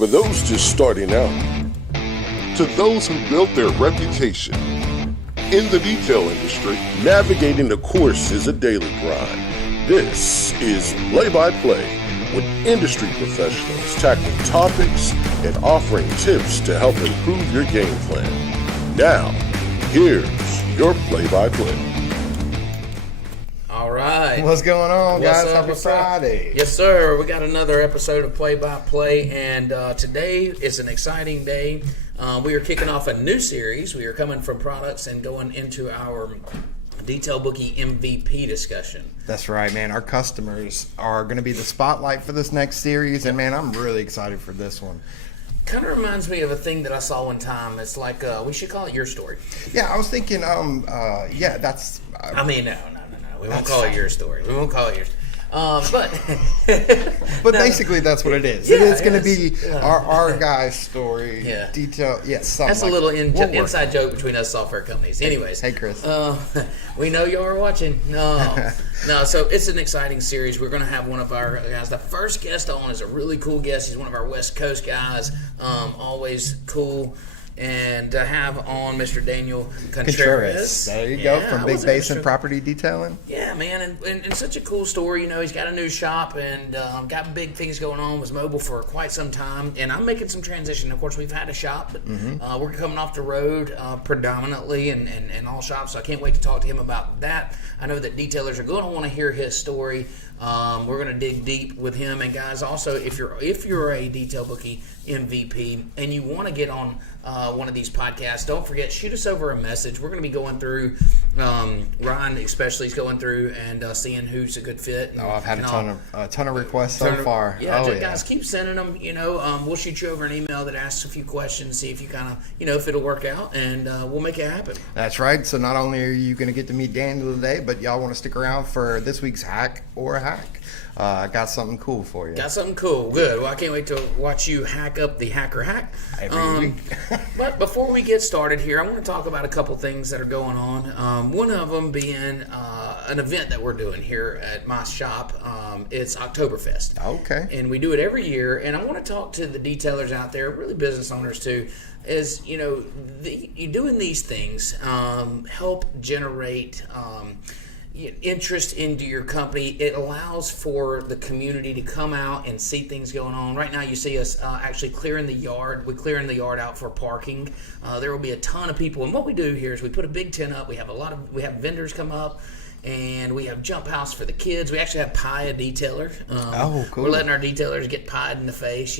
For those just starting out, to those who built their reputation. In the detail industry, navigating the course is a daily grind. This is Play-by-Play, with industry professionals tackling topics and offering tips to help improve your game plan. Now, here's your play-by-play. All right. What's going on, guys? What's up, Happy Friday. Yes, sir. We got another episode of Play-by-Play, and today is an exciting day. We are kicking off a new series. We are coming from products and going into our Detail Bookie MVP discussion. That's right, man. Our customers are going to be the spotlight for this next series, and man, I'm really excited for this one. Kind of reminds me of a thing that I saw one time. It's like, we should call it Your Story. Yeah, I was thinking, that's... I mean, no. We won't call it Your Story. We won't call it Yours. But basically that's what it is. Yeah, it is going to be our guy's story. Yeah. Detail. Yes, that's like a little inside joke between us software companies. Anyways. Hey Chris. We know you are watching. No, so it's an exciting series. We're going to have one of our guys. The first guest on is a really cool guest. He's one of our West Coast guys. Always cool. And to have on Mr. Daniel Contreras. There you go, from Big Basin Property Detailing. Yeah, man, and such a cool story. You know, he's got a new shop and got big things going on. Was mobile for quite some time, and I'm making some transition. Of course, we've had a shop, but we're coming off the road predominantly and all shops, so I can't wait to talk to him about that. I know that detailers are going to want to hear his story. We're going to dig deep with him. And guys, also, if you're a Detail Bookie MVP and you want to get on one of these podcasts, don't forget, shoot us over a message. We're going to be going through, Ryan especially is going through and seeing who's a good fit. And, I've had a ton of requests so far. Yeah, guys, keep sending them. You know, we'll shoot you over an email that asks a few questions, see if you kind of, if it'll work out, and we'll make it happen. That's right. So not only are you going to get to meet Daniel today, but y'all want to stick around for this week's hack or a hack. I got something cool for you. Got something cool. Good. Well, I can't wait to watch you hack up the hacker hack. Every week. But before we get started here, I want to talk about a couple things that are going on. One of them being an event that we're doing here at my shop. It's Oktoberfest. Okay. And we do it every year. And I want to talk to the detailers out there, really business owners too, is, you doing these things help generate interest into your company. It allows for the community to come out and see things going on. Right now you see us actually clearing the yard. We're clearing the yard out for parking. There will be a ton of people, and what we do here is we put a big tent up. We have vendors come up, and we have jump house for the kids. We actually have pie a detailer. Cool. We're letting our detailers get pied in the face,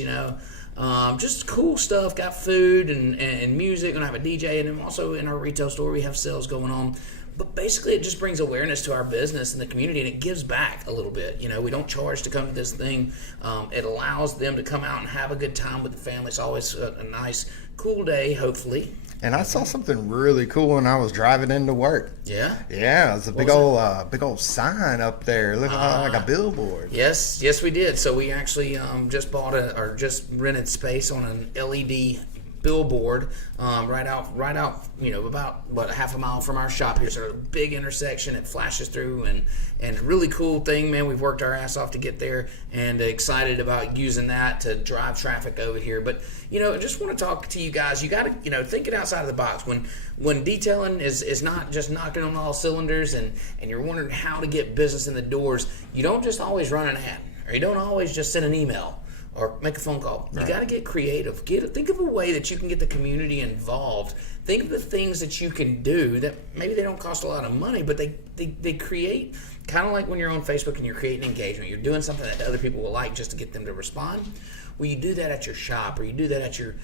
just cool stuff. Got food and music. Gonna have a DJ, and then also in our retail store we have sales going on. But basically, it just brings awareness to our business and the community, and it gives back a little bit. We don't charge to come to this thing. It allows them to come out and have a good time with the family. It's always a nice, cool day, hopefully. And I saw something really cool when I was driving into work. Yeah? Yeah, it's a big old sign up there, looking like a billboard. Yes, we did. So we actually just rented space on an LED billboard right out about a half a mile from our shop here. So a big intersection, it flashes through, and really cool thing, man. We've worked our ass off to get there, and excited about using that to drive traffic over here. But I just want to talk to you guys. You got to think it outside of the box. When detailing is not just knocking on all cylinders, and you're wondering how to get business in the doors, you don't just always run an ad, or you don't always just send an email or make a phone call. You got to get creative. Think of a way that you can get the community involved. Think of the things that you can do that maybe they don't cost a lot of money, but they create, kind of like when you're on Facebook and you're creating engagement. You're doing something that other people will like just to get them to respond. Well, you do that at your shop, or you do that at your,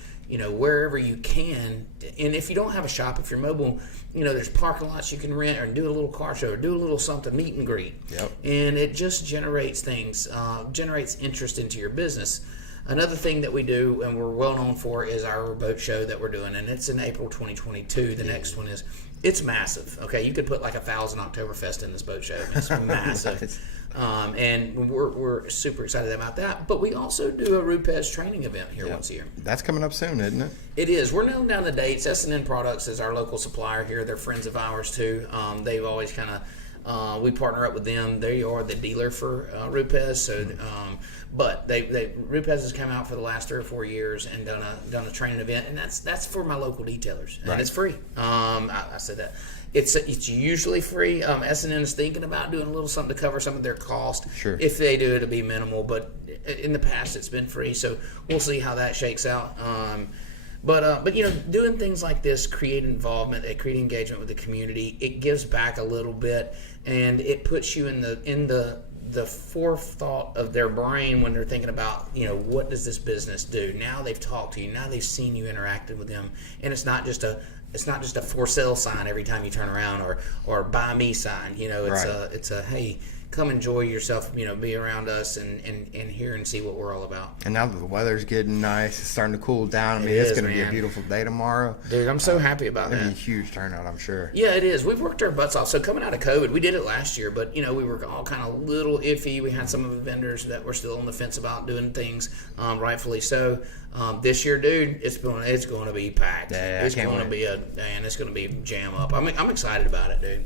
wherever you can. And if you don't have a shop, if you're mobile, there's parking lots you can rent, or do a little car show, or do a little something, meet and greet. Yep. And it just generates things, generates interest into your business. Another thing that we do, and we're well known for, is our boat show that we're doing, and it's in April 2022. The next one is, it's massive. Okay, you could put like 1,000 Oktoberfest in this boat show. It's massive. Nice. And we're super excited about that. But we also do a Rupes training event here once a year. That's coming up soon, isn't it? It is. We're nailing down the dates. S&N Products is our local supplier here. They're friends of ours too. They've always kind of We partner up with them. They are the dealer for Rupes. So, but Rupes has come out for the last 3 or 4 years and done a training event, and that's for my local detailers, and it's free. I said that. It's usually free. S&N is thinking about doing a little something to cover some of their cost. Sure. If they do, it'll be minimal. But in the past, it's been free. So we'll see how that shakes out. But doing things like this create involvement, they create engagement with the community. It gives back a little bit, and it puts you in the forethought of their brain when they're thinking about, what does this business do? Now they've talked to you. Now they've seen you interacted with them, and it's not just a for sale sign every time you turn around or buy me sign. It's a hey, come enjoy yourself. Be around us and hear and see what we're all about. And now that the weather's getting nice, it's starting to cool down. It's going to be a beautiful day tomorrow. Dude, I'm so happy about that. It's going to be a huge turnout, I'm sure. Yeah, it is. We've worked our butts off. So coming out of COVID, we did it last year, but we were all kind of a little iffy. We had some of the vendors that were still on the fence about doing things, rightfully so. This year, dude, it's going to be packed. Yeah, it's going to be it's going to be jam up. I'm excited about it, dude.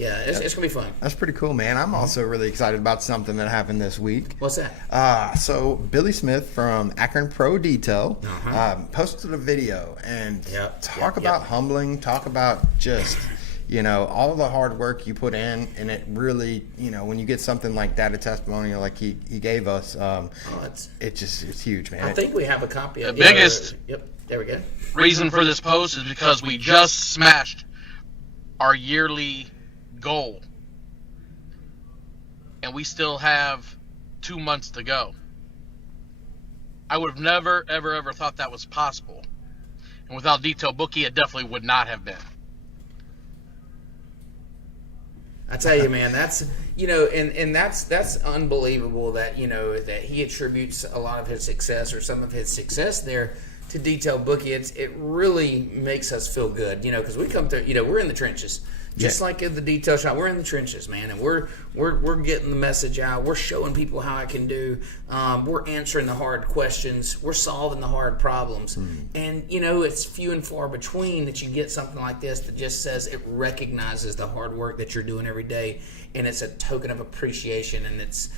It's going to be fun. That's pretty cool, man. I'm also really excited about something that happened this week. What's that? So Billy Smith from Akron Pro Detail posted a video and talk about humbling, talk about just, all the hard work you put in, and it really, when you get something like that, a testimonial like he gave us, it's huge, man. I think we have a copy of the biggest there we go. Reason for this post is because we just smashed our yearly goal, and we still have 2 months to go. I would have never, ever thought that was possible, and without Detail Bookie, it definitely would not have been. I tell you, man, that's and that's unbelievable that that he attributes a lot of his success or some of his success there to Detail Bookie. It really makes us feel good, because we come through, we're in the trenches. Just like at the detail shop, we're in the trenches, man, and we're getting the message out. We're showing people how I can do. We're answering the hard questions. We're solving the hard problems. And it's few and far between that you get something like this that just says it recognizes the hard work that you're doing every day, and it's a token of appreciation. And it's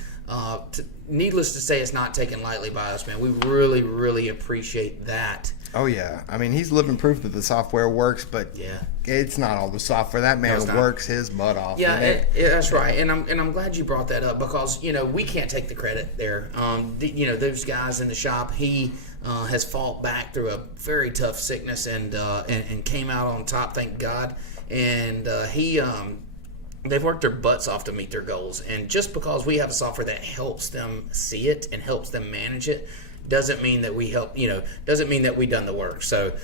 needless to say, it's not taken lightly by us, man. We really, really appreciate that. Oh yeah, I mean, he's living proof that the software works, but it's not all the software. That man works his butt off. Yeah, that's right. And I'm glad you brought that up because we can't take the credit there. Those guys in the shop, he has fought back through a very tough sickness and came out on top, thank God. And they've worked their butts off to meet their goals. And just because we have a software that helps them see it and helps them manage it doesn't mean that we help, doesn't mean that we done the work. So,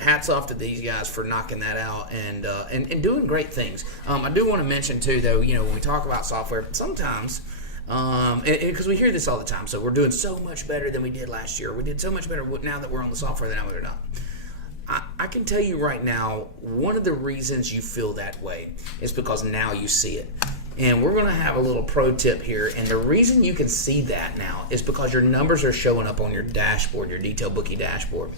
hats off to these guys for knocking that out and doing great things. I do want to mention too, though, when we talk about software, sometimes, because we hear this all the time, so we're doing so much better than we did last year. We did so much better now that we're on the software than we're not. I can tell you right now, one of the reasons you feel that way is because now you see it. And we're going to have a little pro tip here. And the reason you can see that now is because your numbers are showing up on your dashboard, your Detail Bookie dashboard.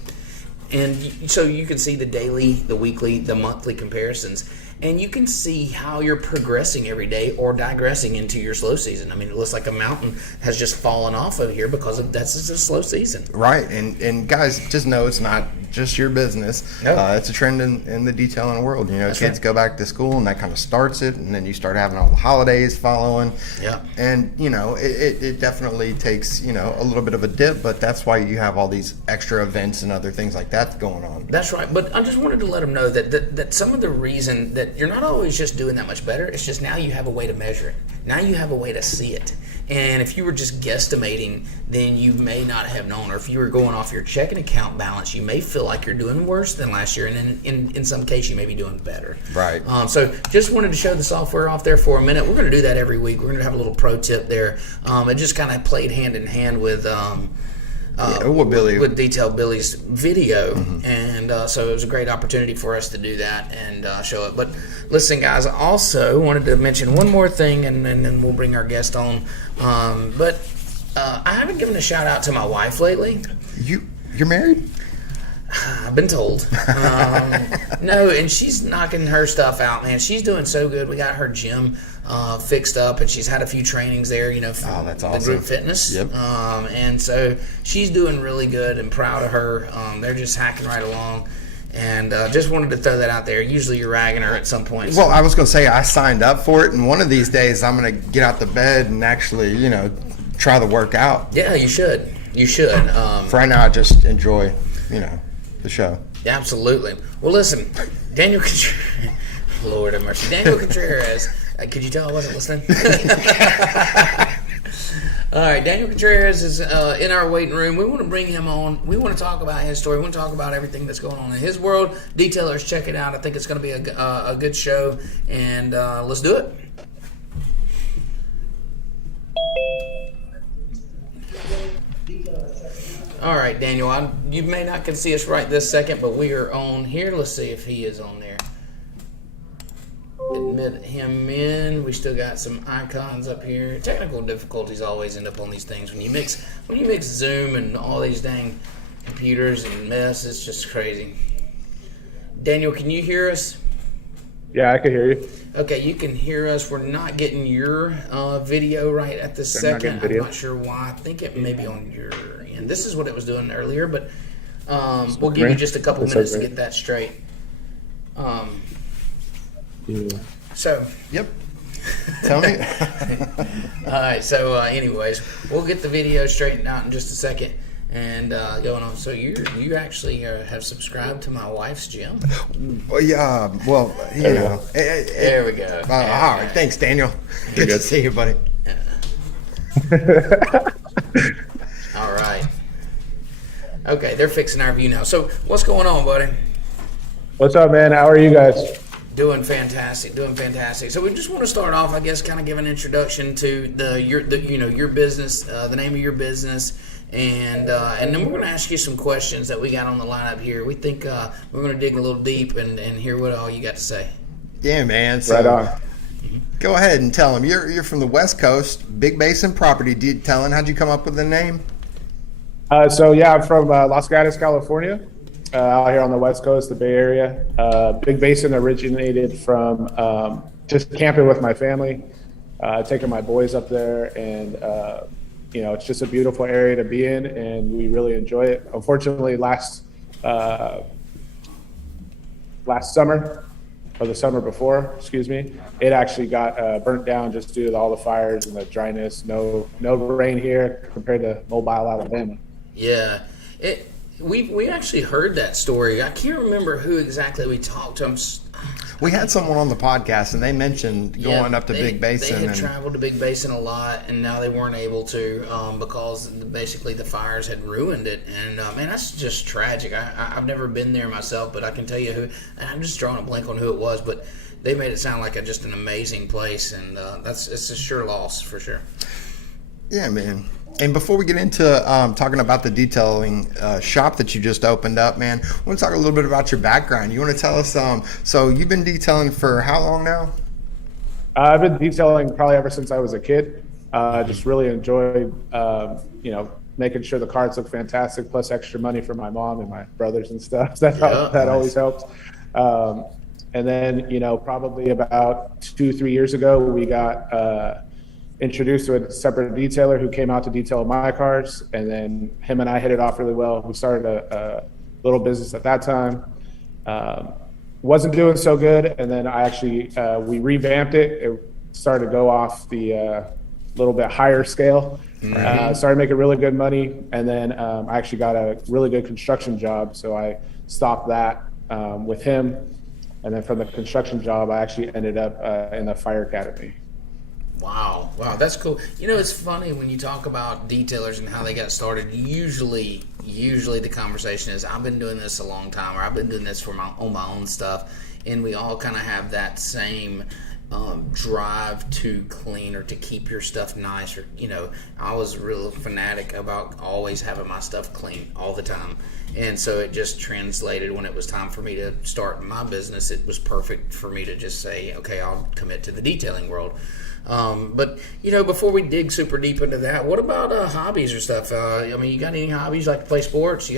And so you can see the daily, the weekly, the monthly comparisons. And you can see how you're progressing every day or digressing into your slow season. I mean, it looks like a mountain has just fallen off of here because that's just a slow season. Right. And guys, just know it's not just your business. No. It's a trend in the detailing world. That's kids right. go back to school and that kind of starts it. And then you start having all the holidays following. Yeah. And, it definitely takes, a little bit of a dip. But that's why you have all these extra events and other things like that going on. That's right. But I just wanted to let them know that some of the reason that you're not always just doing that much better, it's just now you have a way to measure it. Now you have a way to see it. And if you were just guesstimating, then you may not have known. Or if you were going off your checking account balance, you may feel like you're doing worse than last year. And then in some case, you may be doing better. Right. So just wanted to show the software off there for a minute. We're going to do that every week. We're going to have a little pro tip there. It just kind of played hand in hand with with Detail Billy's video, and so it was a great opportunity for us to do that and show it. But listen, guys, I also wanted to mention one more thing, and then we'll bring our guest on. But I haven't given a shout out to my wife lately. You're married? I've been told. No, and she's knocking her stuff out, man. She's doing so good. We got her gym fixed up, and she's had a few trainings there, for that's the awesome. group fitness. Yep. And so she's doing really good, and proud of her. They're just hacking right along. And just wanted to throw that out there. Usually you're ragging her at some point. Well, I was going to say I signed up for it, and one of these days I'm going to get out the bed and actually, try the workout. Yeah, you should. You should. For right now, I just enjoy, the show. Absolutely. Well, listen, Daniel Contreras. Lord have mercy. Daniel Contreras. Could you tell I wasn't listening? All right, Daniel Contreras is in our waiting room. We want to bring him on. We want to talk about his story. We want to talk about everything that's going on in his world. Detailers, check it out. I think it's going to be a good show, and let's do it. All right, Daniel, you may not can see us right this second, but we are on here. Let's see if he is on there. Admit him in. We still got some icons up here. Technical difficulties always end up on these things. When you mix Zoom and all these dang computers and mess, it's just crazy. Daniel, can you hear us? Yeah, I can hear you. Okay, you can hear us. We're not getting your video right at this second. I'm not sure why. I think it may be on your end. This is what it was doing earlier, but we'll give you just a couple minutes to get that straight. So. Yep. Tell me. All right. So, anyways, we'll get the video straightened out in just a second and going on. So you actually have subscribed to my wife's gym. Well, yeah. Well, there we go. All right. Thanks, Daniel. Good to see you, buddy. All right. Okay, they're fixing our view now. So, what's going on, buddy? What's up, man? How are you guys? Doing fantastic. So we just want to start off, I guess, kind of give an introduction to your business, the name of your business, and then we're going to ask you some questions that we got on the lineup here. We think we're going to dig a little deep and hear what all you got to say. Yeah, man. So, right on. Go ahead and tell them you're from the West Coast, Big Basin property detailing. How'd you come up with the name? I'm from Los Gatos, California. Out here on the West Coast, the Bay Area. Big Basin originated from just camping with my family, taking my boys up there, and it's just a beautiful area to be in, and we really enjoy it. Unfortunately, last summer, or the summer before, it actually got burnt down just due to all the fires and the dryness. No rain here compared to Mobile, Alabama. Yeah, we actually heard that story. I can't remember who exactly we talked to. We had someone on the podcast, and they mentioned going up to Big Basin. They had traveled to Big Basin a lot, and now they weren't able to because basically the fires had ruined it. And, man, that's just tragic. I've never been there myself, but I can tell you who. I'm just drawing a blank on who it was, but they made it sound like just an amazing place, and it's a sure loss for sure. Yeah, man. And before we get into talking about the detailing shop that you just opened up, man, I want to talk a little bit about your background. You want to tell us, so you've been detailing for how long now? I've been detailing probably ever since I was a kid. Just really enjoyed, making sure the cars look fantastic, plus extra money for my mom and my brothers and stuff. That always helps. And then, probably about 2-3 years ago, we got introduced to a separate detailer who came out to detail my cars, and then him and I hit it off really well. We started a little business at that time. Wasn't doing so good, and then I actually we revamped it. It started to go off the little bit higher scale. Started making really good money, and then I actually got a really good construction job, so I stopped that with him. And then from the construction job, I actually ended up in the fire academy. Wow, that's cool. It's funny when you talk about detailers and how they got started. Usually the conversation is, I've been doing this a long time, or I've been doing this for my own stuff, and we all kind of have that same drive to clean or to keep your stuff nice. Or I was real fanatic about always having my stuff clean all the time, and so it just translated when it was time for me to start my business. It was perfect for me to just say, okay, I'll commit to the detailing world. But before we dig super deep into that, what about hobbies or stuff? You got any hobbies, like to play sports?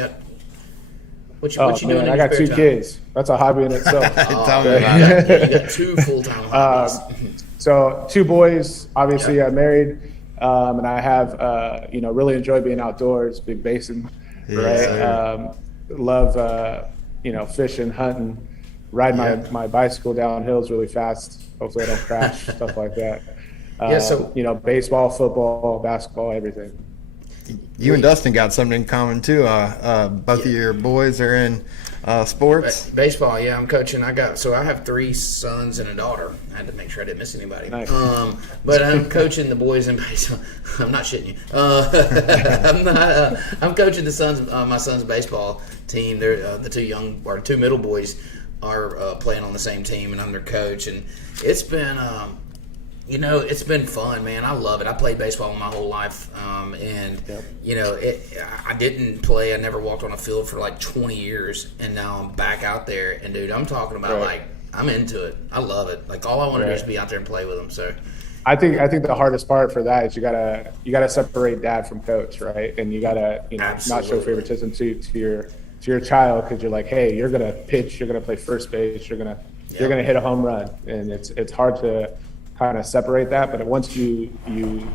What What you doing in I your got spare 2 time? kids. That's a hobby in itself. Tell me about it. Yeah, you got 2 full-time hobbies. So 2 boys, obviously I'm married, and I have, really enjoy being outdoors, big Basin, right? Love, fishing, hunting, ride my bicycle down hills really fast. Hopefully I don't crash, stuff like that. Baseball, football, basketball, everything. You and Dustin got something in common too. Both of your boys are in sports. Baseball, yeah. I'm coaching. I have 3 sons and a daughter. I had to make sure I didn't miss anybody. Nice. But I'm coaching the boys in baseball. I'm not shitting you. I'm coaching my son's baseball team. They're the 2 middle boys are playing on the same team, and I'm their coach. And it's been it's been fun, man. I love it. I played baseball my whole life, I didn't play. I never walked on a field for like 20 years, and now I'm back out there. And dude, I'm talking about like I'm into it. I love it. Like all I want to do is be out there and play with them. So, I think the hardest part for that is you gotta separate dad from coach, right? And you gotta not show favoritism to your child, because you're like, hey, you're gonna pitch, you're gonna play first base, you're gonna hit a home run, and it's hard to kind of separate that, but once you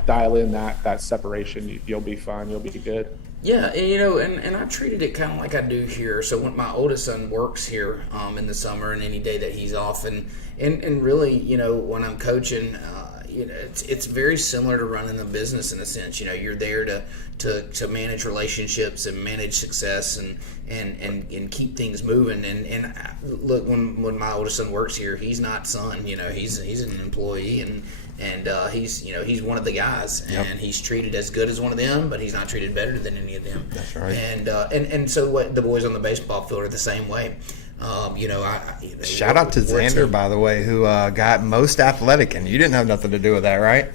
dial in that separation, you'll be fine, you'll be good. Yeah, and I treated it kind of like I do here. So when my oldest son works here in the summer, and any day that he's off, and really, when I'm coaching, it's very similar to running a business in a sense. You're there to manage relationships and manage success and keep things moving. And look, when my oldest son works here, he's not son. He's an employee, and he's one of the guys, and he's treated as good as one of them, but he's not treated better than any of them. That's right. And so what the boys on the baseball field are the same way. Shout out to Xander, by the way, who got most athletic, and you didn't have nothing to do with that, right?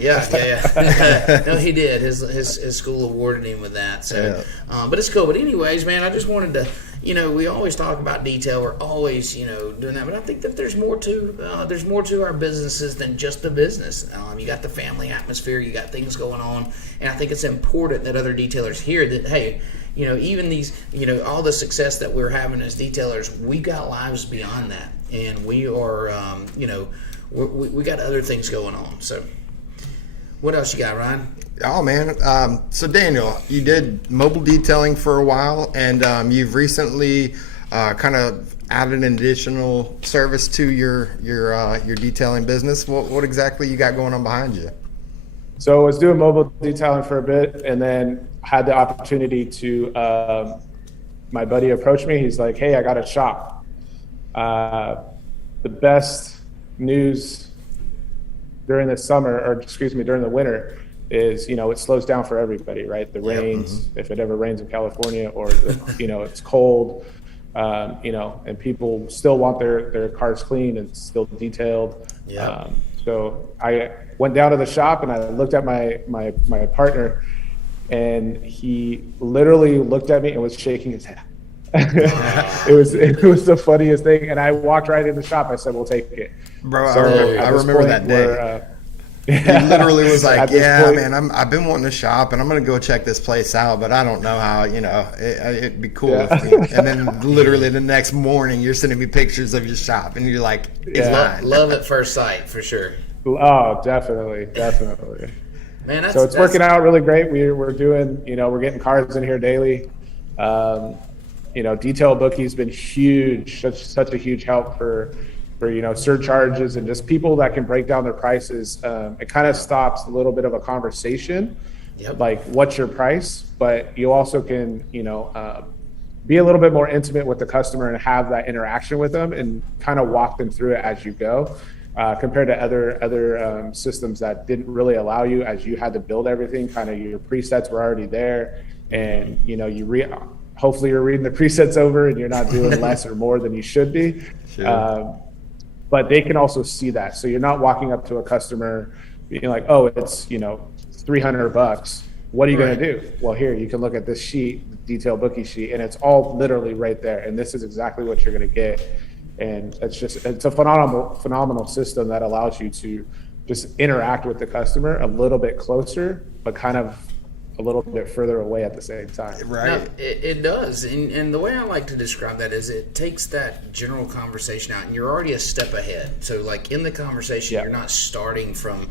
Yeah. No, he did. His school awarded him with that. So, but it's cool. But anyways, man, I just wanted to. We always talk about detail. We're always, doing that. But I think that there's more to our businesses than just a business. You got the family atmosphere. You got things going on, and I think it's important that other detailers hear that. Hey, even these, all the success that we're having as detailers, we got lives beyond that, and we are, we got other things going on. So, what else you got, Ryan? Oh man, so Daniel, you did mobile detailing for a while, and you've recently kind of added an additional service to your detailing business. What exactly you got going on behind you? So I was doing mobile detailing for a bit, and then had the opportunity to, my buddy approached me. He's like, hey, I got a shop. The best news during the summer, during the winter, is, it slows down for everybody, right? The rains, if it ever rains in California, or, it's cold, and people still want their cars clean and still detailed. So I went down to the shop, and I looked at my partner, and he literally looked at me and was shaking his head. It was the funniest thing. And I walked right in the shop. I said, we'll take it. Bro, So I remember that day. He literally was like, man, I've been wanting to shop, and I'm going to go check this place out, but I don't know how, it'd be cool. And then literally the next morning, you're sending me pictures of your shop, and you're like, it's mine. Love at first sight, for sure. Oh, definitely. Man, so it's working out really great. We're doing, we're getting cars in here daily. Detail Bookie's been huge, such a huge help for surcharges and just people that can break down their prices. It kind of stops a little bit of a conversation, like what's your price, but you also can, be a little bit more intimate with the customer and have that interaction with them and kind of walk them through it as you go, compared to other systems that didn't really allow you, as you had to build everything. Kind of your presets were already there, and hopefully you're reading the presets over and you're not doing less or more than you should be. Sure. But they can also see that. So you're not walking up to a customer being like, oh, it's, $300. What are you going to do? Well, here, you can look at this sheet, the Detail Bookie sheet, and it's all literally right there. And this is exactly what you're going to get. And it's a phenomenal system that allows you to just interact with the customer a little bit closer, but kind of a little bit further away at the same time. Right. No, it does. And the way I like to describe that is it takes that general conversation out, and you're already a step ahead. So, like, in the conversation, you're not starting from,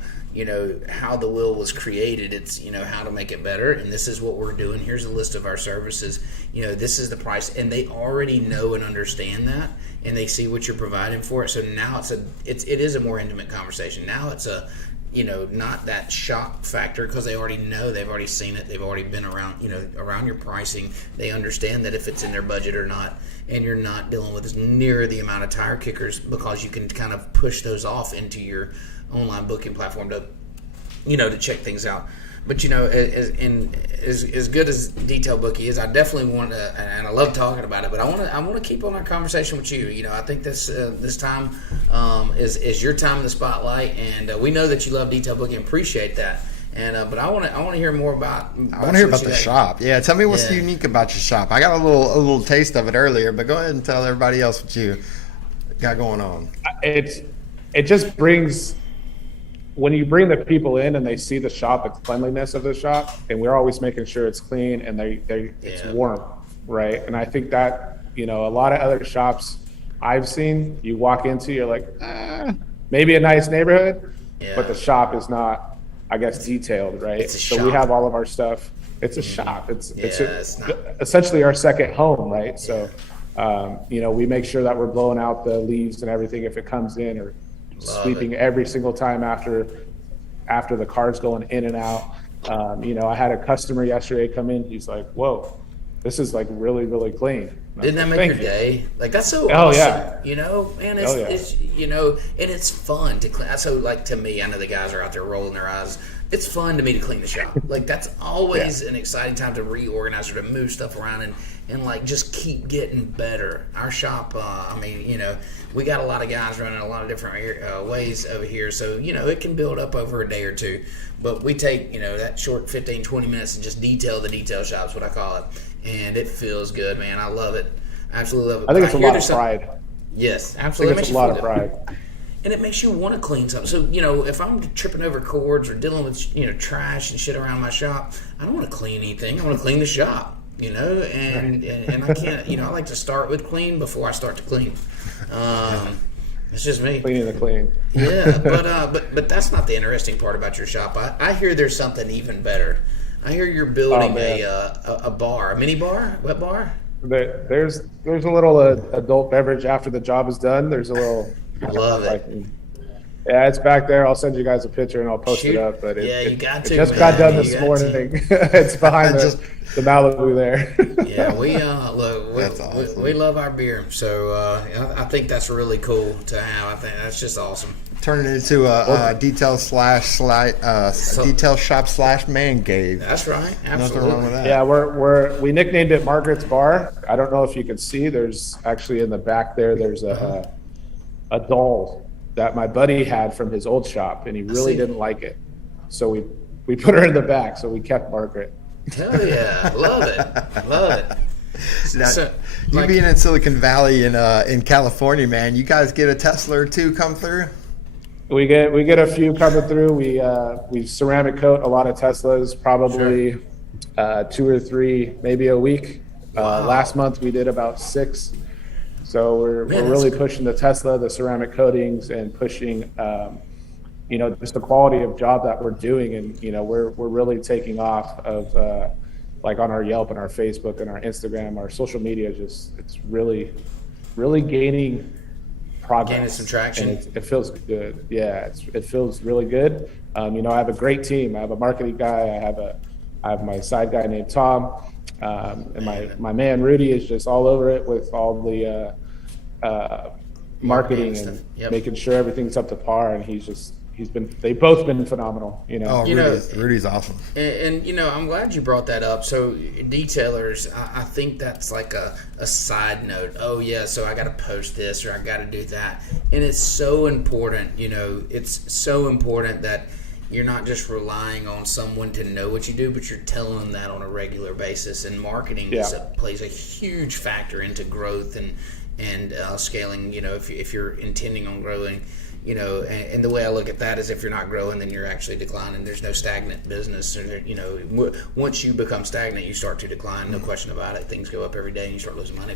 how the wheel was created. It's, how to make it better, and this is what we're doing. Here's a list of our services. This is the price. And they already know and understand that, and they see what you're providing for it. So now it is a more intimate conversation. Now it's a not that shock factor, because they already know, they've already seen it, they've already been around, around your pricing. They understand that if it's in their budget or not, and you're not dealing with near the amount of tire kickers, because you can kind of push those off into your online booking platform to, to check things out. But as good as Detail Bookie is, I definitely want to, and I love talking about it. But I want to keep on our conversation with you. I think this time is your time in the spotlight, and we know that you love Detail Bookie and appreciate that. And but I want to hear more about. I want to hear about the shop. Yeah, tell me what's unique about your shop. I got a little taste of it earlier, but go ahead and tell everybody else what you got going on. It just brings. When you bring the people in and they see the shop, the cleanliness of the shop, and we're always making sure it's clean and it's warm, right? And I think that, a lot of other shops I've seen, you walk into, you're like, maybe a nice neighborhood, but the shop is not, I guess, detailed, right? So we have all of our stuff. It's a shop. It's essentially our second home, right? So, we make sure that we're blowing out the leaves and everything if it comes in, or sweeping every single time after the car's going in and out. I had a customer yesterday come in. He's like, "Whoa, this is like really, really clean." Didn't that make your day? Like, that's so awesome. Man, it's and it's fun to clean. So, like, to me, I know the guys are out there rolling their eyes. It's fun to me to clean the shop. Like, that's always an exciting time to reorganize or to move stuff around and like just keep getting better. Our shop, we got a lot of guys running a lot of different ways over here, so it can build up over a day or two. But we take that short 15-20 minutes and just detail the detail shop is what I call it, and it feels good, man. I love it, absolutely love it. I think it's a lot of pride. Yes, absolutely. I think it's a lot of pride. And it makes you want to clean something. So, if I'm tripping over cords or dealing with, trash and shit around my shop, I don't want to clean anything. I want to clean the shop, and I can't, I like to start with clean before I start to clean. It's just me. Cleaning the clean. Yeah, but that's not the interesting part about your shop. I hear there's something even better. I hear you're building a bar, a mini bar, wet bar. There's a little adult beverage after the job is done. There's a little. I love it. Yeah, it's back there. I'll send you guys a picture and I'll post it up. But you got to. It just got done this morning. It's behind the Malibu there. Yeah, we love our beer, so I think that's really cool to have. I think that's just awesome. Turn it into a detail shop / man cave. That's right. Absolutely. Nothing wrong with that. Yeah, we nicknamed it Margaret's Bar. I don't know if you can see. There's actually in the back there. There's a doll that my buddy had from his old shop, and he really didn't like it. So we put her in the back, so we kept Margaret. Hell yeah. Love it. Now, you being in Silicon Valley in California, man, you guys get a Tesla or two come through? We get a few coming through. We ceramic coat a lot of Teslas, probably 2 or 3, maybe a week. Wow. Last month we did about 6. So we're really pushing the Tesla, the ceramic coatings, and pushing, just the quality of job that we're doing. And, we're really taking off of, like on our Yelp and our Facebook and our Instagram, our social media, it's really, really gaining progress. Gaining some traction. And it feels good. Yeah, it feels really good. I have a great team. I have a marketing guy. I have my side guy named Tom. And my man Rudy is just all over it with all the marketing and making sure everything's up to par. And they've both been phenomenal. Oh, Rudy's awesome. And I'm glad you brought that up. So detailers, I think that's like a side note. Oh yeah, so I got to post this or I got to do that, and it's so important. It's so important that you're not just relying on someone to know what you do, but you're telling them that on a regular basis. And marketing plays a huge factor into growth and scaling. If you're intending on growing and the way I look at that is if you're not growing, then you're actually declining. There's no stagnant business. Once you become stagnant, you start to decline. No question about it. Things go up every day, and you start losing money.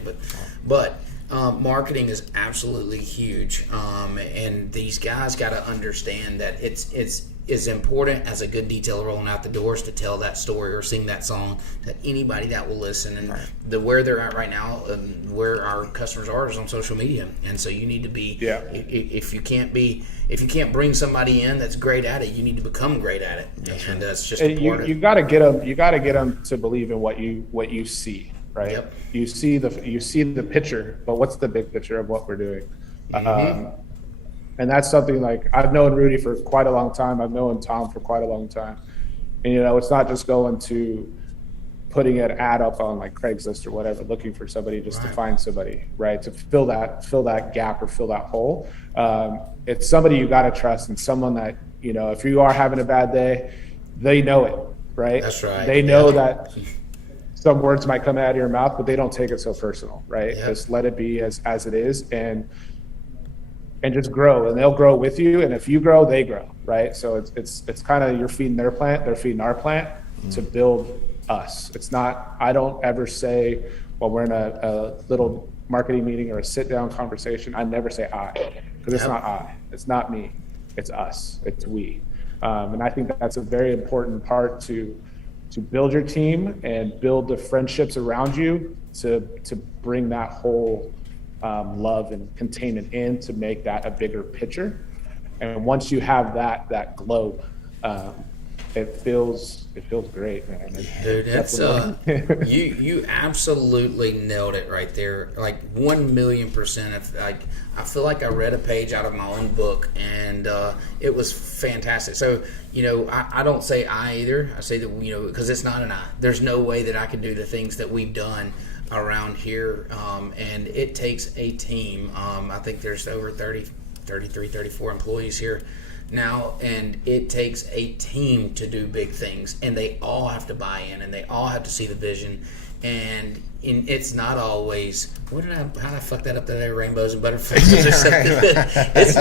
But marketing is absolutely huge, and these guys got to understand that it's as important as a good detailer rolling out the doors to tell that story or sing that song to anybody that will listen. And where they're at right now, where our customers are, is on social media. And so you need to be, if you can't bring somebody in that's great at it, you need to become great at it. And that's just important. You got to get them. You got to get them to believe in what you see. Right. Yep. You see the picture, but what's the big picture of what we're doing? And that's something like I've known Rudy for quite a long time. I've known Tom for quite a long time. And, it's not just going to putting an ad up on like Craigslist or whatever, looking for somebody just to find somebody, right? To fill that gap or fill that hole. It's somebody you got to trust, and someone that, if you are having a bad day, they know it, right? That's right. They know that some words might come out of your mouth, but they don't take it so personal, right? Yep. Just let it be as it is, and just grow, and they'll grow with you. And if you grow, they grow, right? So it's kind of, you're feeding their plant, they're feeding our plant to build us. It's not, I don't ever say, well, we're in a little marketing meeting or a sit down conversation, I never say I, because it's not I, it's not me, it's us, it's we. And I think that's a very important part to build your team and build the friendships around you to bring that whole love and containment in, to make that a bigger picture. And once you have that globe, it feels great, man. Dude, that's you absolutely nailed it right there, like 1,000,000%. I feel like I read a page out of my own book, and it was fantastic. So I don't say I either. I say that because it's not an I. There's no way that I can do the things that we've done around here, and it takes a team. I think there's over 33, 34 employees here now, and it takes a team to do big things, and they all have to buy in, and they all have to see the vision. And it's not always, how did I fuck that up today? Rainbows and butterflies or something. It's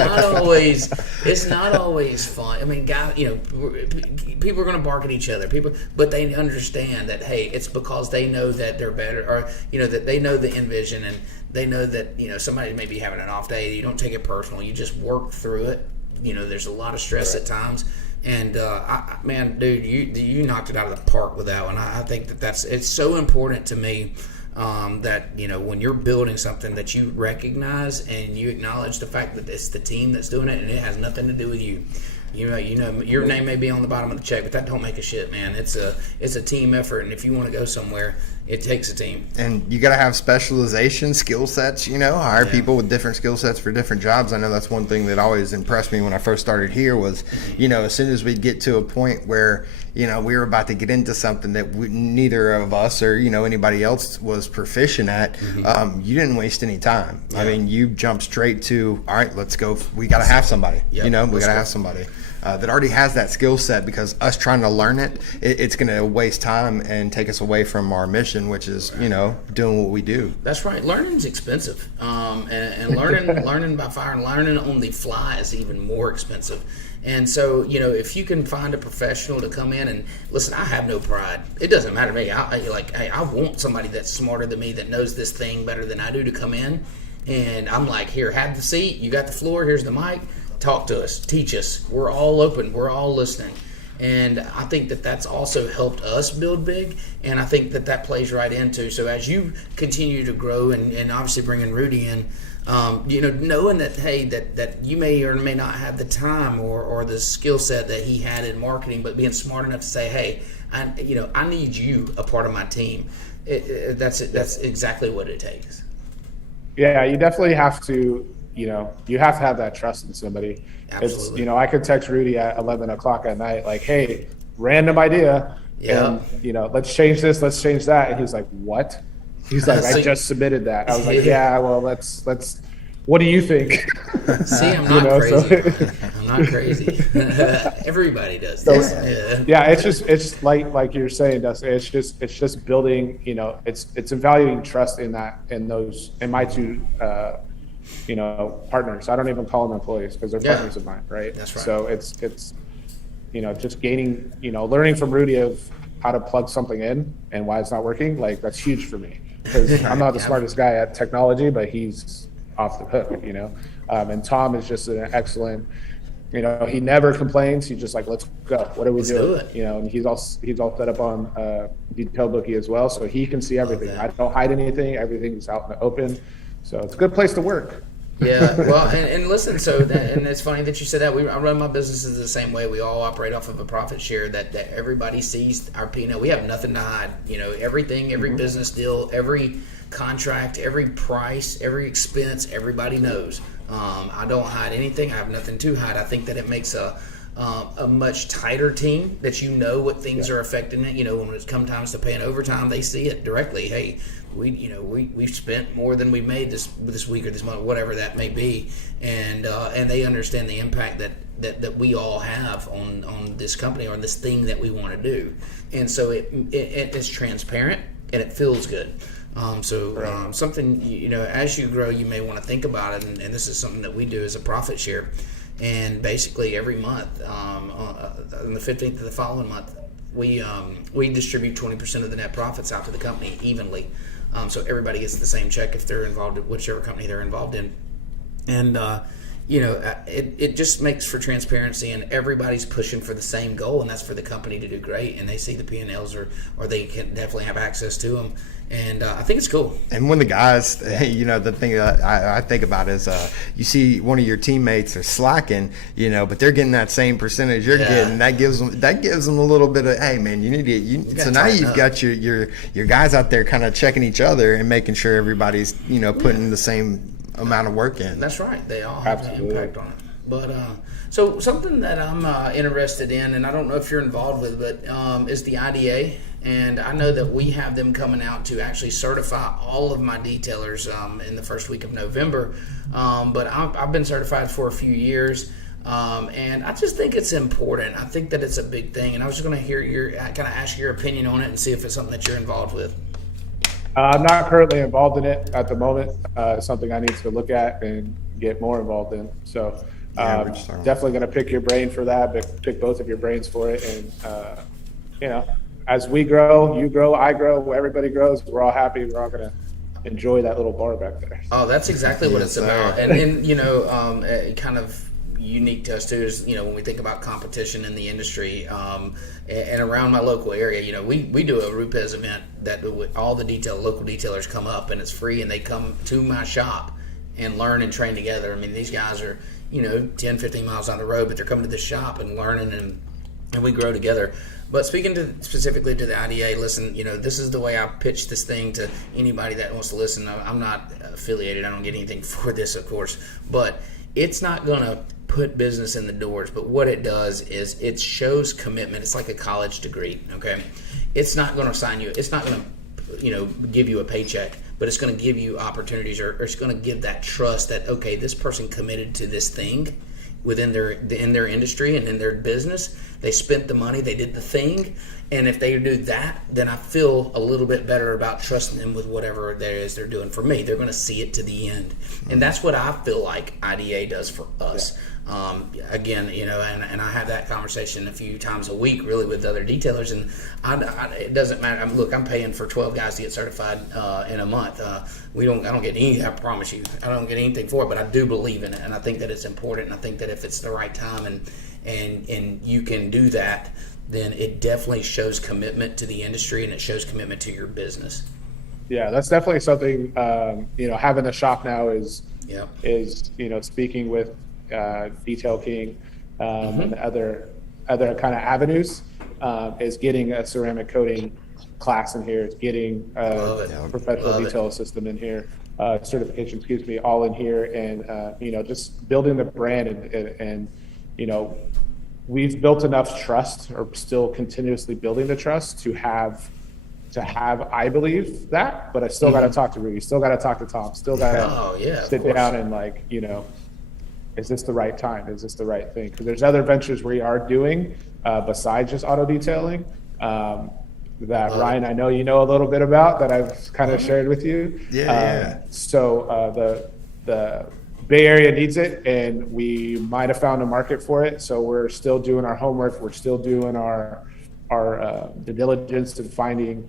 not always fun. I mean, people are going to bark at each other. But they understand that, hey, it's because they know that they're better, or that they know the end vision, and they know that somebody may be having an off day. You don't take it personal. You just work through it. There's a lot of stress at times. And man, dude, you knocked it out of the park with that one. I think it's so important to me that when you're building something, that you recognize and you acknowledge the fact that it's the team that's doing it, and it has nothing to do with you. Your name may be on the bottom of the check, but that don't make a shit, man. It's a team effort, and if you want to go somewhere, it takes a team. And you got to have specialization, skill sets, hire people with different skill sets for different jobs. I know that's one thing that always impressed me when I first started here was, as soon as we get to a point where, we were about to get into something that neither of us or, anybody else was proficient at, you didn't waste any time. Yeah. I mean, you jumped straight to, all right, let's go. We got to have somebody, we got to have somebody that already has that skill set, because us trying to learn it's going to waste time and take us away from our mission, which is, doing what we do. That's right. Learning's expensive. And learning by fire and learning on the fly is even more expensive. And so, if you can find a professional to come in and listen, I have no pride. It doesn't matter to me. I want somebody that's smarter than me, that knows this thing better than I do, to come in. And I'm like, here, have the seat. You got the floor. Here's the mic. Talk to us. Teach us. We're all open. We're all listening. And I think that that's also helped us build big, and I think that plays right into. So as you continue to grow, and obviously bringing Rudy in, knowing that, hey, that you may or may not have the time or the skill set that he had in marketing, but being smart enough to say, hey, I need you a part of my team. That's exactly what it takes. Yeah, you definitely have to. You have to have that trust in somebody. Absolutely. It's, I could text Rudy at 11 o'clock at night, like, hey, random idea. Yeah. And, let's change this, let's change that. And he's like, what? He's like, I just submitted that. I was like, yeah, well, let's, what do you think? See, I'm not crazy. I'm not crazy. Everybody does this. Yeah, it's like you're saying, Dustin, it's just building, it's evaluating trust in my two partners. I don't even call them employees because they're partners of mine, right? That's right. So it's just gaining, learning from Rudy of how to plug something in and why it's not working. Like, that's huge for me because I'm not the smartest guy at technology, but he's off the hook, and Tom is just an excellent, he never complains. He's just like, let's go. What are we doing? And he's all set up on Detail Bookie as well. So he can see everything. I don't hide anything. Everything's out in the open. So it's a good place to work. Yeah, well, and listen, and it's funny that you said that. I run my businesses the same way. We all operate off of a profit share that everybody sees our P&L. We have nothing to hide. Everything, every business deal, every contract, every price, every expense, everybody knows. I don't hide anything. I have nothing to hide. I think that it makes a much tighter team that what things are affecting it. When it comes times to paying overtime, they see it directly. Hey, we've spent more than we made this week or this month, whatever that may be, and they understand the impact that we all have on this company or on this thing that we want to do, and so it is transparent and it feels good. Something as you grow, you may want to think about it, and this is something that we do as a profit share. And basically every month, on the 15th of the following month, we distribute 20% of the net profits out to the company evenly. So everybody gets the same check if they're involved in whichever company they're involved in. And it just makes for transparency, and everybody's pushing for the same goal, and that's for the company to do great. And they see the P&Ls, or they can definitely have access to them. And I think it's cool. And when the guys, the thing that I think about is you see one of your teammates are slacking, but they're getting that same percentage you're getting. That gives them a little bit of, hey man, you need to. So now you've got your guys out there kind of checking each other and making sure everybody's putting the same amount of work in. That's right. They all have an impact on it. But so something that I'm interested in, and I don't know if you're involved with, but is the IDA. And I know that we have them coming out to actually certify all of my detailers in the first week of November. But I've been certified for a few years. And I just think it's important. I think that it's a big thing. And I was just going to ask your opinion on it and see if it's something that you're involved with. I'm not currently involved in it at the moment. It's something I need to look at and get more involved in. So definitely going to pick your brain for that, but pick both of your brains for it. And, as we grow, you grow, I grow, everybody grows, we're all happy. We're all going to enjoy that little bar back there. Oh, that's exactly what it's about. And kind of unique to us too is, when we think about competition in the industry and around my local area, we do a RUPEZ event that all the local detailers come up, and it's free, and they come to my shop and learn and train together. I mean, these guys are, 10, 15 miles on the road, but they're coming to the shop and learning, and we grow together. But speaking specifically to the IDA, listen, this is the way I pitch this thing to anybody that wants to listen. I'm not affiliated. I don't get anything for this, of course. But it's not going to put business in the doors. But what it does is it shows commitment. It's like a college degree, okay? It's not going to sign you. It's not going to, give you a paycheck. But it's going to give you opportunities, or it's going to give that trust that, okay, this person committed to this thing in their industry and in their business. They spent the money, they did the thing, and if they do that, then I feel a little bit better about trusting them with whatever it is they're doing for me. They're going to see it to the end, and that's what I feel like IDA does for us. Again, and I have that conversation a few times a week, really, with other detailers, and it doesn't matter. I'm paying for 12 guys to get certified in a month. I don't get anything. I promise you, I don't get anything for it, but I do believe in it, and I think that it's important. And I think that if it's the right time and you can do that, then it definitely shows commitment to the industry, and it shows commitment to your business. Yeah, that's definitely something. Having a shop now is speaking with Detail King and other kind of avenues is getting a ceramic coating class in here. It's getting a professional detail system in here, certification, all in here, and just building the brand and we've built enough trust, or still continuously building the trust to have, I believe that, but I still got to talk to Rudy, still got to talk to Tom, still got to sit down and is this the right time? Is this the right thing? Because there's other ventures we are doing besides just auto detailing that Ryan, I know you know a little bit about, that I've kind of shared with you. Yeah. So the Bay Area needs it, and we might have found a market for it. So we're still doing our homework. We're still doing our due diligence and finding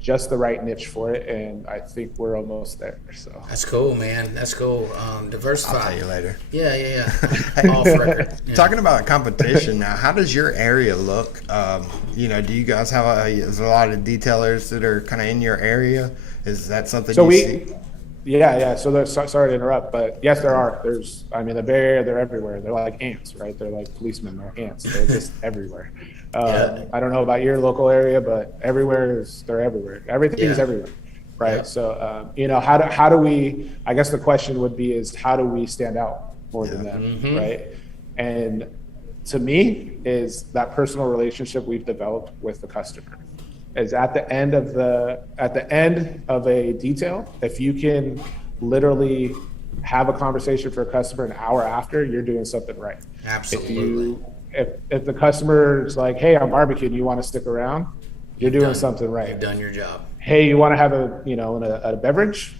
just the right niche for it, and I think we're almost there. So that's cool, man. That's cool. Diversify. I'll tell you later. Yeah. Off record. Yeah. Talking about competition now, how does your area look? Do you guys have is there a lot of detailers that are kind of in your area? Is that something see? Yeah. So sorry to interrupt, but yes, there are. The Bay Area, they're everywhere. They're like ants, right? They're like policemen. They're ants. They're just everywhere. I don't know about your local area, but they're everywhere. Everything is everywhere, right? Yeah. So, how do we? I guess the question would be is how do we stand out more than them, right? And to me, is that personal relationship we've developed with the customer. Is at the end of a detail, if you can literally have a conversation for a customer an hour after, you're doing something right. Absolutely. If the customer is like, hey, I'm barbecuing, you want to stick around, you're doing something right. You've done your job. Hey, you want to have a beverage,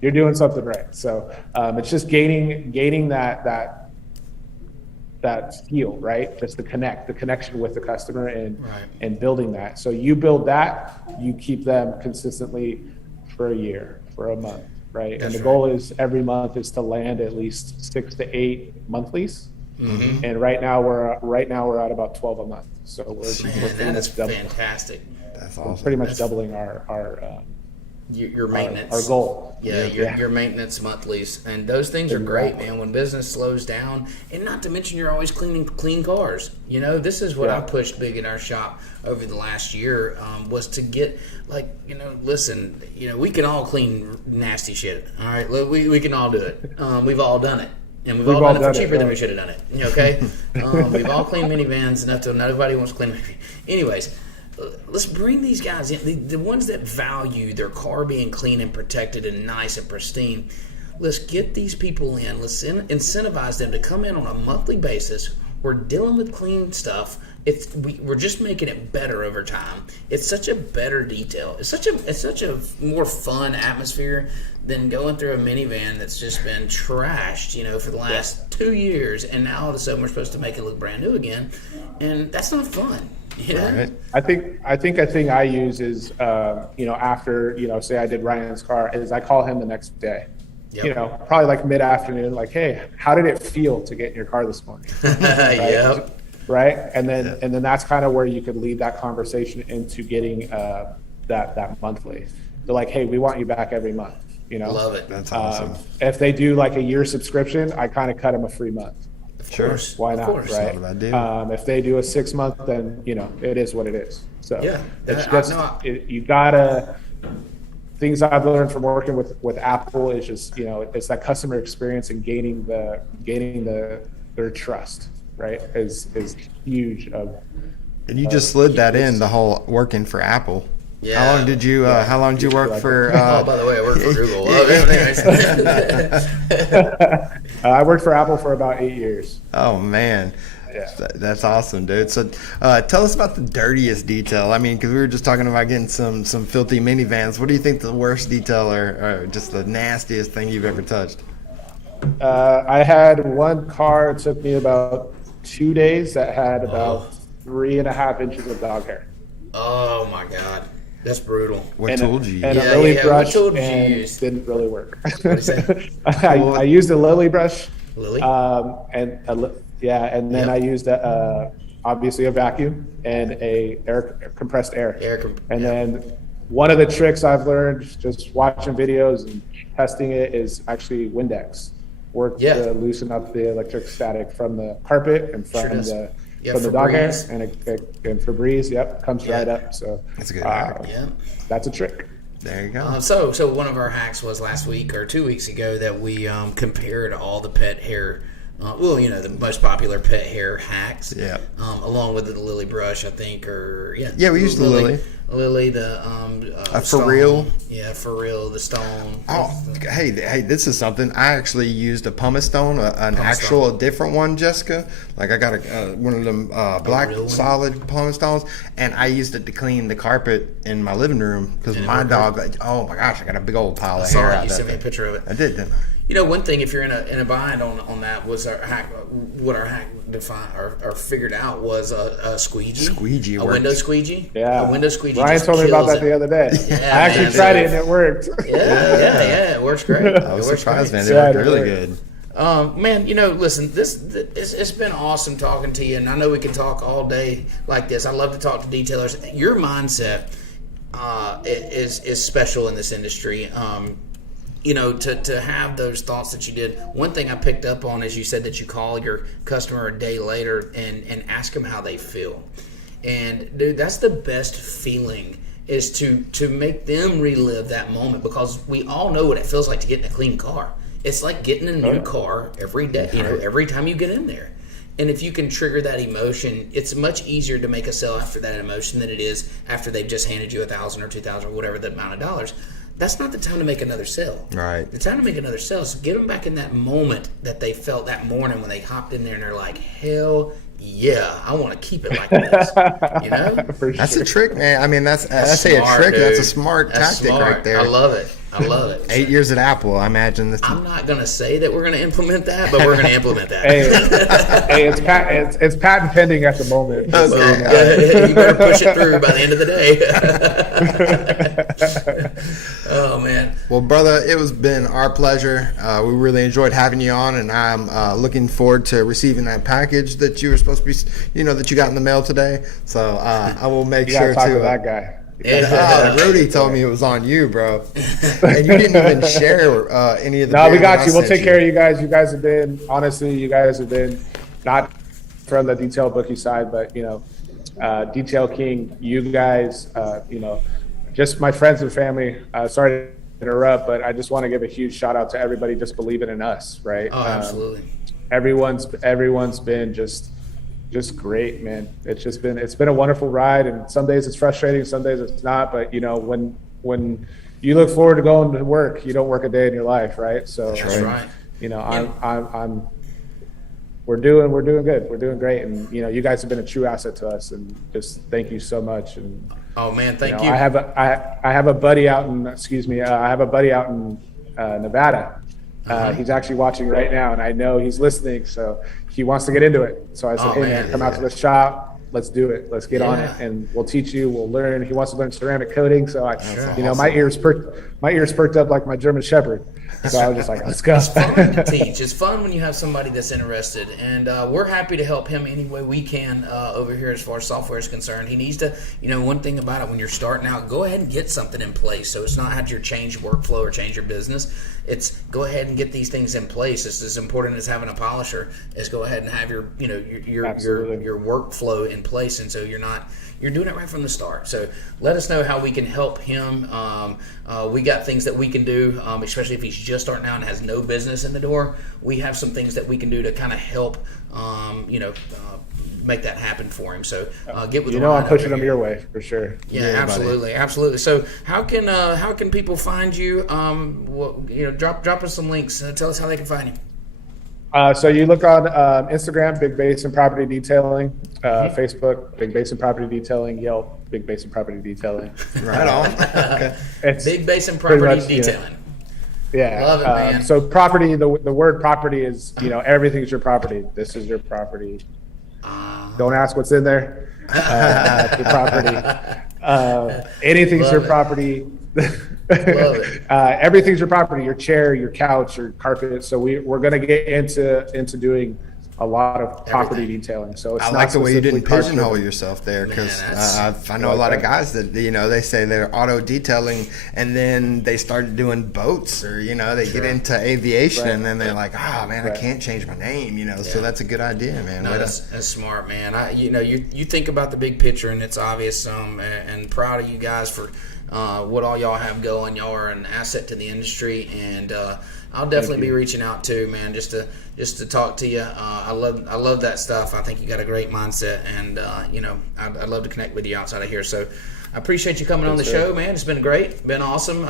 you're doing something right. So it's just gaining that feel, right? Just the connection with the customer and building that. So you build that, you keep them consistently for a year, for a month, right? And the goal is every month is to land at least 6 to 8 monthlies. Mm-hmm. And right now we're at about 12 a month. So we're that is fantastic. That's awesome. We're pretty much doubling our your maintenance, our goal. Your maintenance monthlies, and those things are great, man. When business slows down, and not to mention you're always clean cars. This is what I pushed big in our shop over the last year, was to get listen, we can all clean nasty shit. All right, we can all do it. We've all done it. And we've all done it for cheaper than we should have done it. Okay? We've all cleaned minivans enough to nobody wants to clean minivans. Anyways, let's bring these guys in. The ones that value their car being clean and protected and nice and pristine. Let's get these people in. Let's incentivize them to come in on a monthly basis. We're dealing with clean stuff. We're just making it better over time. It's such a better detail. It's such a more fun atmosphere than going through a minivan that's just been trashed, for the last 2 years, and now all of a sudden we're supposed to make it look brand new again, and that's not fun. Right. I think a thing I use is after say I did Ryan's car, is I call him the next day. Yep. Probably like mid-afternoon, like, hey, how did it feel to get in your car this morning? Right? Yep. Right, and then that's kind of where you could lead that conversation into getting that monthly. They're like, hey, we want you back every month. Love it. That's awesome. If they do like a year subscription, I kind of cut them a free month. Of course. Why not? Course. Right. Not a bad deal. If they do a 6 month, then it is what it is. So it's just you gotta. Things I've learned from working with Apple is just it's that customer experience and gaining their trust. Right, is huge. And you just slid that in, the whole working for Apple. Yeah. How long did you work for? By the way, I work for Google. I worked for Apple for about 8 years. Oh man, that's awesome, dude. So, tell us about the dirtiest detail. I mean, because we were just talking about getting some filthy minivans. What do you think the worst detail or just the nastiest thing you've ever touched? I had one car. It took me about 2 days that had about 3.5 inches of dog hair. Oh my God, that's brutal. What tool did you use? And a lily brush, what tool did and you use? didn't really work. What did you say? I used a lily brush. Lily? And then I used obviously a vacuum and compressed air. Then one of the tricks I've learned just watching videos and testing it is actually Windex. Work to loosen up the electrostatic from the carpet and from the dog hair and Febreze. Yep, comes right up. So that's a good hack. That's a trick. There you go. So one of our hacks was last week or 2 weeks ago that we compared all the pet hair. The most popular pet hair hacks. Yeah. Along with the lily brush, I think, we used the lily. Lily, the For stone. real? Yeah, for real, the stone. Oh, hey, this is something. I actually used a pumice stone, an actual different one, Jessica. Like I got one of them black solid pumice stones, and I used it to clean the carpet in my living room because my dog. Oh my gosh, I got a big old pile of hair. You sent me a picture of it. I did, didn't I? You know, one thing, if you're in a bind on that, was our hack. What our hack defined or figured out was a squeegee. Squeegee a works. window squeegee. Yeah, a window squeegee. Ryan just told me about kills that the other day. Yeah, I actually tried it and it worked. Yeah, it works great. I was surprised, man. They worked really good. Man, you know, listen, it's been awesome talking to you, and I know we can talk all day like this. I love to talk to detailers. Your mindset is special in this industry. You know, to have those thoughts that you did. One thing I picked up on is you said that you call your customer a day later and ask them how they feel. And dude, that's the best feeling, is to make them relive that moment, because we all know what it feels like to get in a clean car. It's like getting a new car every day, you know, every time you get in there. And if you can trigger that emotion, it's much easier to make a sale after that emotion than it is after they've just handed you $1,000 or $2,000 or whatever the amount of dollars. That's not the time to make another sale. Right. The time to make another sale is get them back in that moment that they felt that morning when they hopped in there and they're like, hell yeah, I want to keep it like this. You know? That's a trick, man. I mean, I say a trick. Dude. That's a smart tactic right there. I love it. 8 years at Apple, I imagine. I'm not going to say that we're going to implement that, but we're going to implement that. Hey, it's patent pending at the moment. You better push it through by the end of the day. Oh, man. Well, brother, it has been our pleasure. We really enjoyed having you on, and I'm looking forward to receiving that package that you were supposed to be, that you got in the mail today. So I will make sure to talk to that guy. Rudy told me it was on you, bro. And you didn't even share any of the. No, we got you. We'll take care of you guys. You guys have been, honestly, not from the Detail Bookie side, but Detail King. You guys, just my friends and family. Sorry to interrupt, but I just want to give a huge shout out to everybody just believing in us, right? Oh, absolutely. Everyone's been just great, man. It's been a wonderful ride, and some days it's frustrating, some days it's not. But when you look forward to going to work, you don't work a day in your life, right? So that's right. We're doing good. We're doing great, and you guys have been a true asset to us, and just thank you so much. And oh man, thank you. I have a buddy out in Nevada. He's actually watching right now, and I know he's listening, so he wants to get into it. So I said, hey, man, come out to the shop. Let's do it. Let's get on it, and we'll teach you. We'll learn. He wants to learn ceramic coating, so awesome. My ears perked up like my German Shepherd. So I was just like, let's go. It's fun to teach. It's fun when you have somebody that's interested, and we're happy to help him any way we can over here as far as software is concerned. He needs to, one thing about it, when you're starting out, go ahead and get something in place. So it's not have to change workflow or change your business. It's go ahead and get these things in place. It's as important as having a polisher is go ahead and have your workflow in place, and so you're doing it right from the start. So let us know how we can help him. We got things that we can do, especially if he's just starting out and has no business in the door. We have some things that we can do to kind of help, make that happen for him. So get with I'm pushing him your way for sure. Yeah, absolutely. So how can people find you? Drop us some links. Tell us how they can find you. So you look on Instagram, Big Basin Property Detailing, Facebook, Big Basin Property Detailing, Yelp, Big Basin Property Detailing. Right on. Okay. It's Big Basin Property Detailing. Yeah. Love it, man. So property, the word property is, everything's your property. This is your property. Don't ask what's in there. It's your property. Anything's your property. Everything's your property, your chair, your couch, your carpet. So we're going to get into doing a lot of property detailing. So it's I like the way you didn't pigeonhole yourself there, because I know a lot of guys that they say they're auto detailing and then they started doing boats, or they get into aviation and then they're like, I can't change my name, So that's a good idea, man. No, that's smart, man. You think about the big picture, and it's obvious. And proud of you guys for what all y'all have going. Y'all are an asset to the industry, and I'll definitely be reaching out too, man, just to talk to you. I love that stuff. I think you got a great mindset, and I'd love to connect with you outside of here. So I appreciate you coming on the show, man. It's been great, been awesome.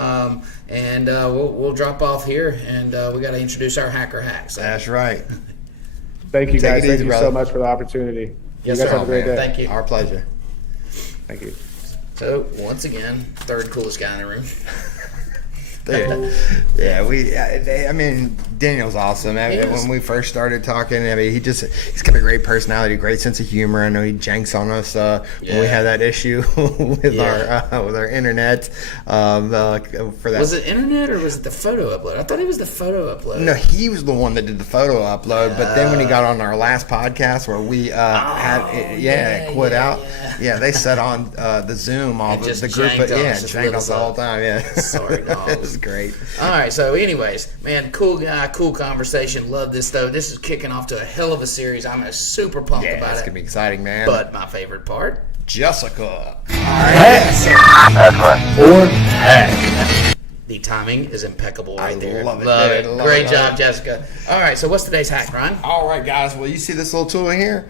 And we'll drop off here, and we got to introduce our hacker hacks. So. That's right. Thank you, guys. Thank you brother. so much for the opportunity. Yes, you guys sir. have a great day. Thank you. Our pleasure. Thank you. So once again, third coolest guy in the room. I mean, Daniel's awesome. I mean, when we first started talking, I mean, he's got a great personality, great sense of humor. I know he janks on us when we had that issue with our internet. For that, was it internet or was it the photo upload? I thought it was the photo upload. No, he was the one that did the photo upload. But then when he got on our last podcast where we quit out. Yeah, they set on the Zoom all the group, janked us the whole time. Yeah, sorry, dog. It was great. All right, so anyways, man, cool guy, cool conversation. Love this though. This is kicking off to a hell of a series. I'm super pumped about it. It's gonna be exciting, man. But my favorite part, Jessica. the timing is impeccable right there. Love it. Great job, Jessica. All right, so what's today's hack, Ryan? All right, guys. Well, you see this little tool here?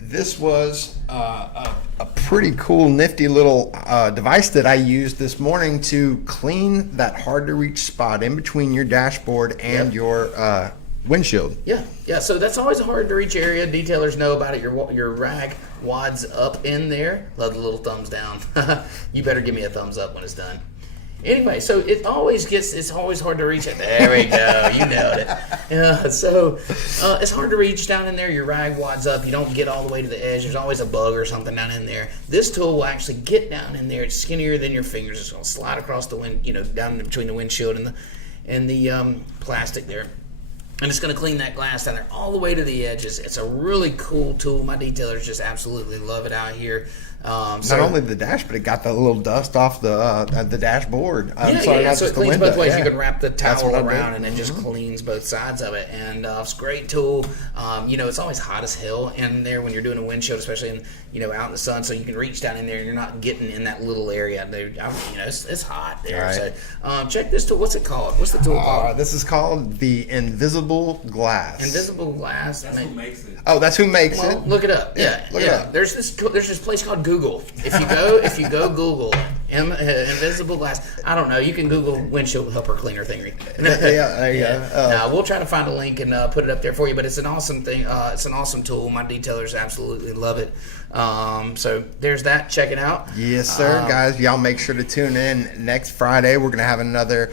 This was a pretty cool, nifty little device that I used this morning to clean that hard-to-reach spot in between your dashboard and your windshield. Yeah. So that's always a hard-to-reach area. Detailers know about it. Your rag wads up in there. Love the little thumbs down. You better give me a thumbs up when it's done. Anyway, so it's always hard to reach it. There we go. You nailed it. So it's hard to reach down in there. Your rag wads up. You don't get all the way to the edge. There's always a bug or something down in there. This tool will actually get down in there. It's skinnier than your fingers. It's going to slide across the down between the windshield and the plastic there. And it's going to clean that glass down there all the way to the edges. It's a really cool tool. My detailers just absolutely love it out here. Not only the dash, but it got the little dust off the dashboard. So it cleans both ways. You can wrap the towel around and it just cleans both sides of it. And it's a great tool. It's always hot as hell in there when you're doing a windshield, especially out in the sun. So you can reach down in there and you're not getting in that little area. It's hot there. Right. So check this tool. What's it called? What's the tool called? This is called the Invisible Glass. Invisible Glass. That's who makes it. Oh, that's who makes it. Look it up. Look it up. There's this place called Google. If you go Google Invisible Glass, I don't know. You can Google windshield helper cleaner thingy. There you go. We'll try to find a link and put it up there for you. But it's an awesome thing. It's an awesome tool. My detailers absolutely love it. So there's that. Check it out. Yes, sir, guys. Y'all make sure to tune in next Friday. We're gonna have another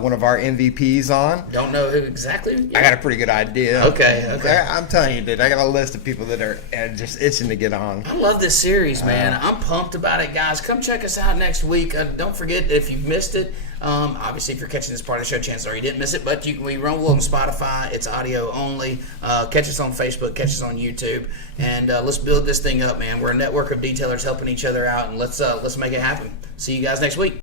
one of our MVPs on. Don't know who exactly. I got a pretty good idea. Okay. I'm telling you, dude. I got a list of people that are just itching to get on. I love this series, man. I'm pumped about it, guys. Come check us out next week. Don't forget, if you missed it, obviously if you're catching this part of the show, chances are you didn't miss it, but we roll on Spotify. It's audio only. Catch us on Facebook, catch us on YouTube, and let's build this thing up, man. We're a network of detailers helping each other out, and let's make it happen. See you guys next week.